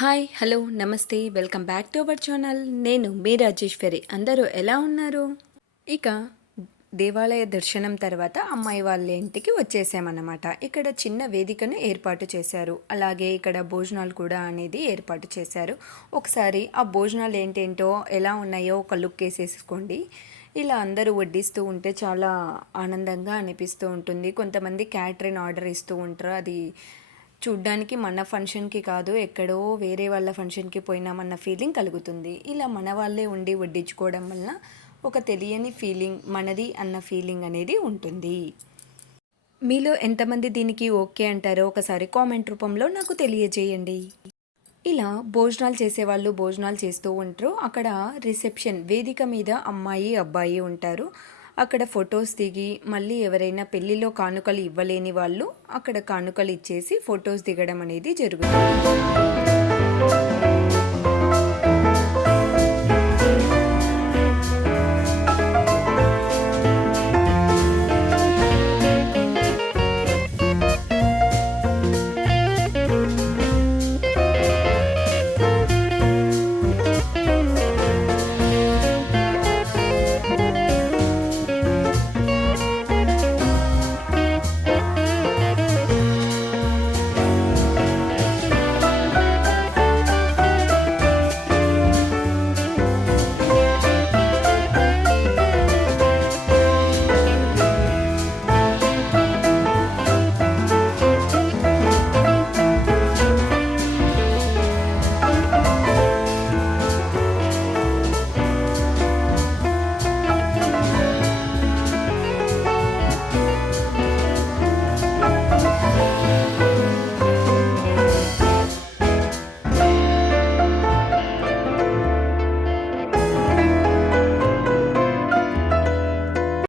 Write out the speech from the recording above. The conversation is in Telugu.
హాయ్ హలో నమస్తే welcome back to our channel. నేను మీ రాజేశ్వరి. అందరూ ఎలా ఉన్నారు? ఇక దేవాలయ దర్శనం తర్వాత అమ్మాయి వాళ్ళ ఇంటికి వచ్చేసామన్నమాట. ఇక్కడ చిన్న వేదికను ఏర్పాటు చేశారు. అలాగే ఇక్కడ భోజనాలు కూడా అనేది ఏర్పాటు చేశారు. ఒకసారి ఆ భోజనాలు ఏంటేంటో ఎలా ఉన్నాయో ఒక లుక్ వేసేసుకోండి. ఇలా అందరూ వడ్డిస్తూ ఉంటే చాలా ఆనందంగా అనిపిస్తూ ఉంటుంది. కొంతమంది క్యాటరింగ్ ఆర్డర్ ఇస్తూ ఉంటారు. అది చూడ్డానికి మన ఫంక్షన్కి కాదు, ఎక్కడో వేరే వాళ్ళ ఫంక్షన్కి పోయినామన్న ఫీలింగ్ కలుగుతుంది. ఇలా మన వాళ్ళే ఉండి వడ్డించుకోవడం వలన ఒక తెలియని ఫీలింగ్, మనది అన్న ఫీలింగ్ అనేది ఉంటుంది. మీలో ఎంతమంది దీనికి ఓకే అంటారో ఒకసారి కామెంట్ రూపంలో నాకు తెలియజేయండి. ఇలా భోజనాలు చేసేవాళ్ళు భోజనాలు చేస్తూ ఉంటారు. అక్కడ రిసెప్షన్ వేదిక మీద అమ్మాయి అబ్బాయి ఉంటారు. అక్కడ ఫొటోస్ దిగి మళ్ళీ ఎవరైనా పెళ్ళిలో కానుకలు ఇవ్వలేని వాళ్ళు అక్కడ కానుకలు ఇచ్చేసి ఫొటోస్ దిగడం అనేది జరుగుతుంది.